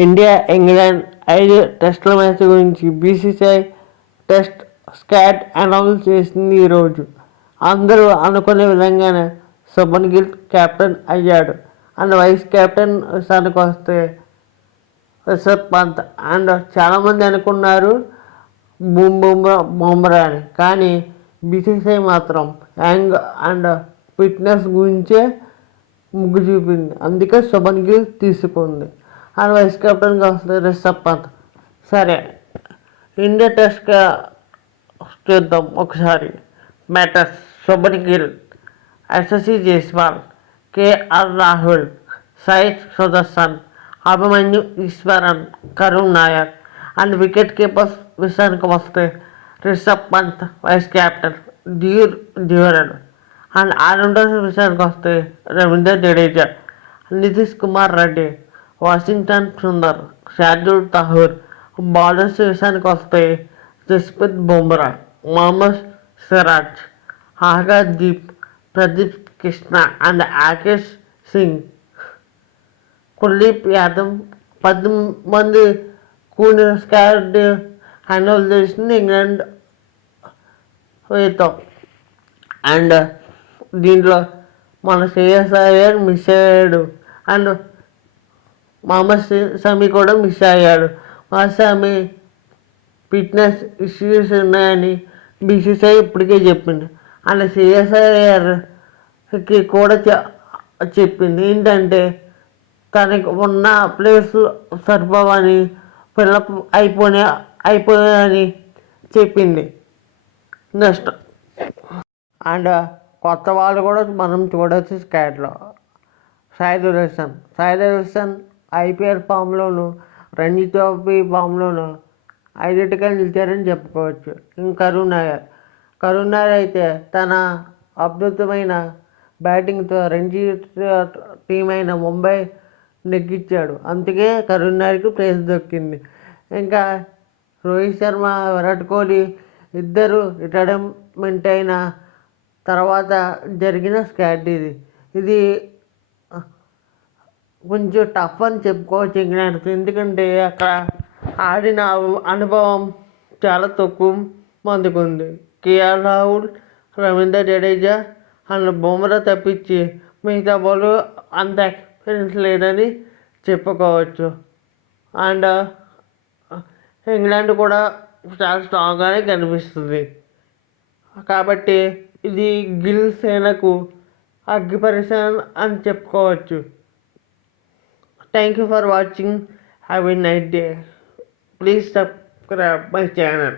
India England 5 టెస్టుల match గురించి BCCI test squad announce చేసింది ఈరోజు. అందరూ అనుకునే విధంగానే శుభన్ గిల్ కెప్టెన్ అయ్యాడు. అండ్ వైస్ కెప్టెన్ విషయానికి వస్తే రిషబ్ పంత్. అండ్ చాలామంది అనుకున్నారు బుమ్రా అని. కానీ బీసీసీఐ మాత్రం యంగ్ అండ్ ఫిట్నెస్ గురించే ముగ్గు చూపింది. అందుకే శుభన్ గిల్ తీసుకుంది. అండ్ వైస్ కెప్టెన్గా వస్తే రిషబ్ పంత్. సరే, ఇండియా టెస్ట్గా చూద్దాం ఒకసారి. Batters Shubman Gill, Yashasvi Jaiswal, KL Rahul, Sai Sudharsan, Abhimanyu Easwaran, Karun Nair. And wicket keepers విషయానికి వస్తే రిషబ్ పంత్ వైస్ కెప్టెన్, డ్యూరన్. అండ్ ఆల్రౌండర్స్ విషయానికి వస్తే రవీంద్ర జడేజా, నితీష్ కుమార్ రెడ్డి, వాషింగ్టన్ సుందర్, శార్దుల్ ఠాకూర్. బౌలర్స్ విషయానికి వస్తే జస్ప్రీత్ బుమ్రా, మొహమ్మద్ సిరాజ్, దీప్, ప్రదీప్ కృష్ణ అండ్ ఆకేష్ సింగ్, కుల్దీప్ యాదవ్. 10 మంది కూడిన స్క్వాడ్ హ్యాండిల్ చేసింది ఇంగ్లాండ్ వేద్దాం. అండ్ దీంట్లో మన శ్రేయస్ అయ్యర్ మిస్ అయ్యాడు. అండ్ మహమ్మద్ షమి కూడా మిస్ అయ్యాడు. మహమ్మద్ షమి ఫిట్నెస్ ఇష్యూస్ ఉన్నాయని బీసీసీఐ ఇప్పటికే చెప్పింది. అండ్ శ్రేయస్ అయ్యర్కి కూడా చెప్పింది ఏంటంటే తనకి ఉన్న ప్లేస్ సరిపోవని, ఫిల్అప్ అయిపోయాయని చెప్పింది. నెక్స్ట్ అండ్ కొత్త వాళ్ళు కూడా మనం చూడవచ్చు స్క్వాడ్లో. సాయి దర్శన్ ఐపీఎల్ ఫామ్లోను, రంజీ ట్రోఫీ ఫామ్లోను ఐడెంటిగా నిలిచారని చెప్పుకోవచ్చు. కరుణ్ నాయర్ అయితే తన అద్భుతమైన బ్యాటింగ్తో రంజీ టీం అయిన ముంబై నెగ్గించాడు. అందుకే కరుణ్ నాయర్కి ప్రైజ్ దొక్కింది. ఇంకా రోహిత్ శర్మ, విరాట్ కోహ్లీ ఇద్దరు రిటైర్మెంట్ అయిన తర్వాత జరిగిన స్క్వాడ్ ఇది కొంచెం టఫ్ అని చెప్పుకోవచ్చు ఇంగ్లాండ్కి. ఎందుకంటే అక్కడ ఆడిన అనుభవం చాలా తక్కువ మందికి ఉంది. కేఎల్ రాహుల్, రవీంద్ర జడేజా అండ్ బుమ్రా తప్పించి మిగతా వాళ్ళు అంత ఎక్స్పీరియన్స్ లేదని చెప్పుకోవచ్చు. అండ్ ఇంగ్లాండ్ కూడా చాలా స్ట్రాంగ్గానే కనిపిస్తుంది. కాబట్టి ఇది గిల్ సేనకు అగ్గిపరిచయం అని చెప్పుకోవచ్చు. Thank you for watching. Have a nice day. Please subscribe my channel.